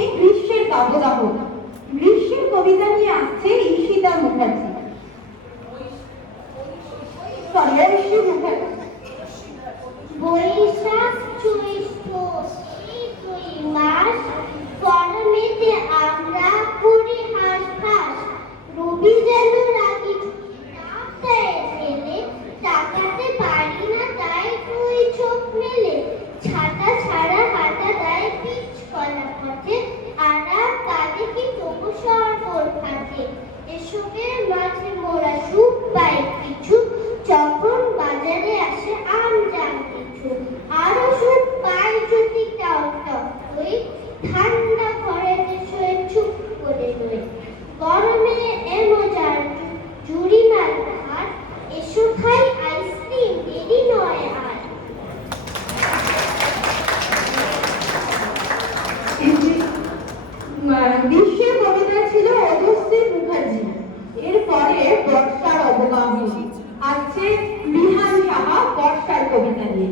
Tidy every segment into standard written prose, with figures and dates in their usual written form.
নেই গ্রীষ্মের দাবদাহ। গ্রীষ্মের কবিতা নিয়ে আসছে ঈশিতা মুখার্জি। ঐশী মুখার্জি। বৈশাখ জ্যৈষ্ঠ এই দুই মাস গরমেতে আমরা করি হাঁসফাঁস। রবি যেন রাগি ফেলে তাকাতে পারি না, তাই দুই চোখ মেলে। ছাতা ছাড়া হাঁটা দেয় পিচ কলা পথে, আরাম কাঁদে কি তবু সরবর ফাটে। এসবের মাঝে মোরা সুখ পাই কিছু, যখন বাজারে আসে আম জাম কিছু। আরো সুখ পাই যদি টাও টক হই, ঠান্ডা ঘরে শুয়ে চুপ করে রই। গরমে এ মজার জুড়ি মাল ভাত, এসো খাই আইসক্রিম দেরি নয় আর। গ্রীষ্মের কবিতা ছিল ওজস্বী মুখার্জি। এরপরে বর্ষার অবগাহী আসছে বিহান সাহা বর্ষার কবিতা নিয়ে।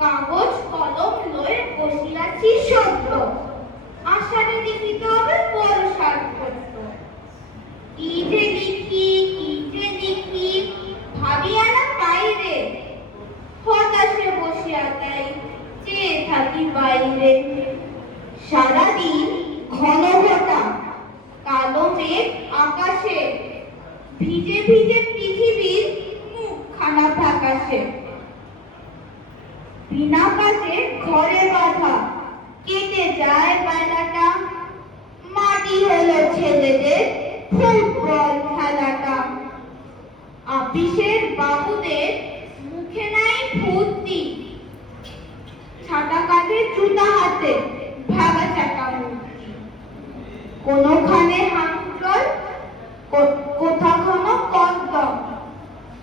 কাগজ কলম লয়ে বসিয়াছি সদ্য, আষাঢ়ে লিখিতে হবে বর্ষার পদ্য। কি যে লিখি ভাবিয়া না বাইরে, হতাশে বসিয়া তাই চেয়ে থাকি বাইরে। সারাদিন ঘন ঘটা কালো মেঘ আকাশে, ভিজে ভিজে পৃথিবীর মুখখানা ফ্যাকাশে। বিনা কাজে ঘরে বাঁধা কেটে যায় বেলাটা, মাটি হলো ছেলেদের ফুটবল খেলাটা। আপিসের বাবুদের মুখে নাই ফুর্তি, ছাতা কাঁধে জুতা হাতে ভাগা চাকা মূর্তি। কোনোখানে হাঁটল কোথাখানো কদম,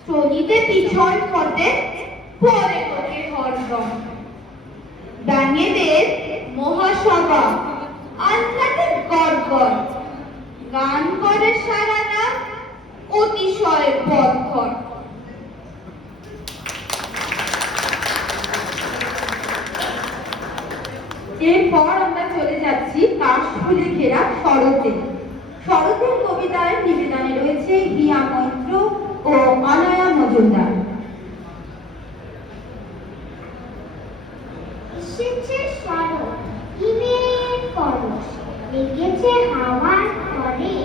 চলিতে পিছন পথে পরে তোকে হরদম। ডাঙেদের মহাসভা আল্লাদের গড়গড়, গান করে সারা রাত অতিশয় পথর। এরপর আমরা চলে যাচ্ছি কাশফুলে ঘেরা শরতে। শরতের কবিতায় নিবেদনে রয়েছে হিয়া মৈত্র ও অনয়া মজুমদার। এসেছে শরৎ, হিমের পরশ, লেগেছে হাওয়ার পরে।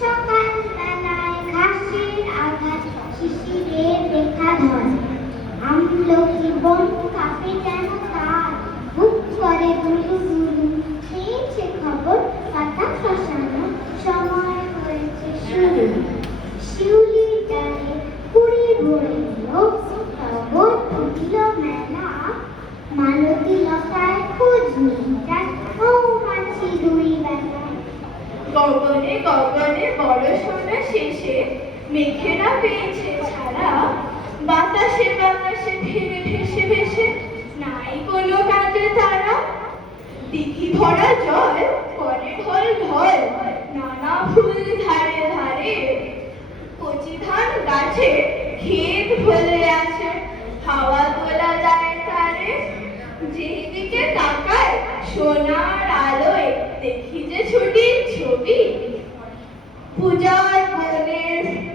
সকাল বেলায় ঘাসের আঘাত, শিশিরের দেখা ধরে। আমলকি বন কাঁপে যেন তার, বুক করে দুলু দুলু। পেয়েছে খবর পাতা খসানো, সময় হয়েছে শুরু। শিউলির ডালে কুড়ি ভরে এলো, খবর উঠল মেলা। মালতী লতায় খোঁজ নেই তার, মৌমাছি দুই বেলা। গগনে গগনে বড় শেষে মেঘেরা পেয়েছে ছাড়া। বাতাসে বাতাসে ফিরে ভেসে ভেসে নাই কোনো কাজে তারা। দিঘি ভরা জল করে ঢল ঢল, নানা ফুল ধারে ধারে। কচি ধান গাছে ক্ষেত ভরে আছে, হাওয়া তোলা যায় তারে। যেদিকে তাকায় সোনার আলোয়, দেখি যে ছুটির ছবি। পূজার বনে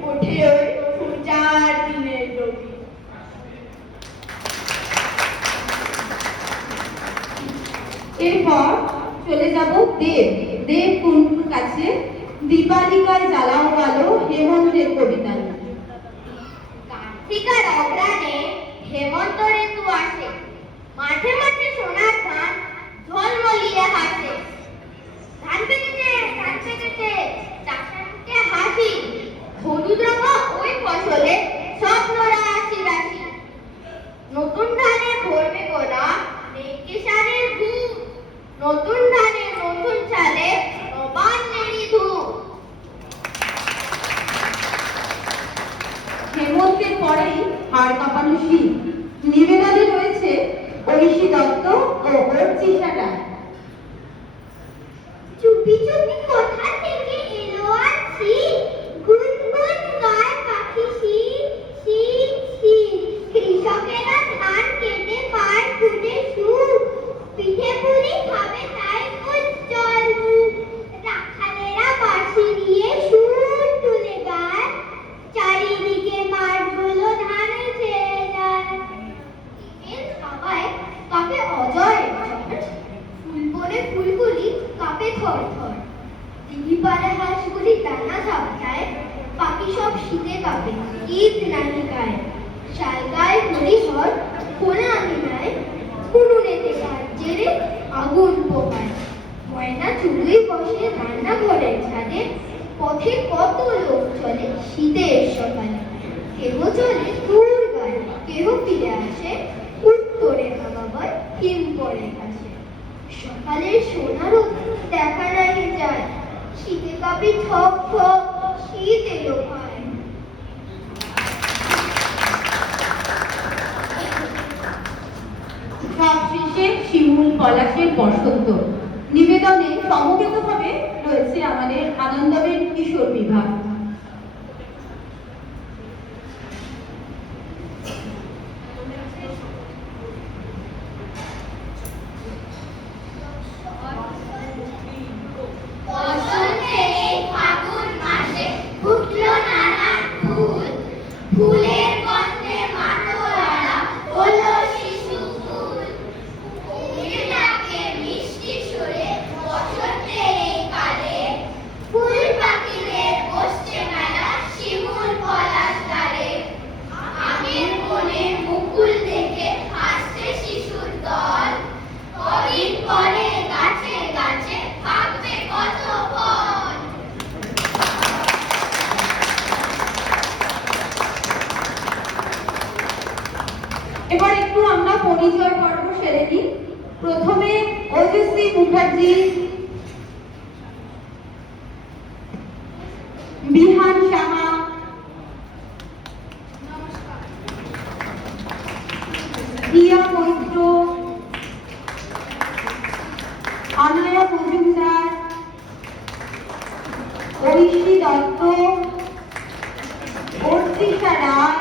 ওঠে ওই পূজার দিনের রবি। এরপর চলে যাব দেবকুণ্ডুর কাছে। দীপালিকায় জ্বালাও আলো হেমন্তের কবিতা নিয়ে। কার্তিকার অগ্রাণে হেমন্ত ঋতু আসে, মাঠে মাঠে সোনার ধান ঝলমলিয়ে হাসে। ধান পেকেছে চাষের মুখে হাসি। হলুদ রঙা ওই ফসলে স্বপ্নরা আসি রাশি। নতুন ধানে ভরবে গোলা, নেই সারের ভূত। নতুন ধানে নতুন চালে নবান্নেরই ধূপ। হেমন্তের পরেই হাড় কাঁপানো শীত। নিবেদনে রয়েছে ঐশী দত্ত ও অর্চিষা রায়। চুপি চুপি কোথা থেকে এলো আর শীত, গুনগুন গায় পাখি শীত শীত শীত। কৃষকেরা ধান কেটে পায় খুদে সুখ, পিঠে পুলি খাবে ফুলগুলি কাঁপে থর থর, দিঘি পাড়ে হাঁসগুলি ডানা ঝাপটায়, পাখি সব শীতে কাঁপে ঈদ নাহি গায়। শালগায় হরিহর কোনা আঙিনায়, উনুনেতে কাঠ জেলে আগুন পোহায়। ময়না চুলোয় বসে রান্না ঘরের ছাদে, পথে কত লোক চলে শীতের সকালে। কেহ চলে দূর গায়ে, কেহ ফিরে আসে উত্তরে হাওয়া বয় হিম পড়ে কাছে। সকালের সোনা রোদ দেখা নাহি যায়, শীতে কাঁপে ঠক ঠক, শীত এলো ভাই। সবশেষে শিমুল পলাশের বসন্ত নিবেদনে সমবেতভাবে রয়েছে আমাদের আনন্দবেন কিশোর বিভাগ। বসন্তে এই ফাগুন মাসে ফুটলো নানান ফুল, ফুলের গন্ধে মাতোয়ারা হলো শিশু ফুল। ফুলের ডাকে মিষ্টি সুরে বসন্তের এই কালে, ফুল পাখিদের বসছে মেলা শিমুল পলাশ দ্বারে। আমের বনে মুকুল দেখে হাসছে শিশুর দল, কদিন পরে গাছে গাছে থাকবে কত ফল। এবার একটু আমরা পরিচয় পর্ব সেরে নিই। প্রথমে ওজস্বী মুখার্জি, বিহান সাহা, হিয়া মৈত্র, অনয়া মজুমদার, ঐশী দত্ত, অর্চিতা রায়,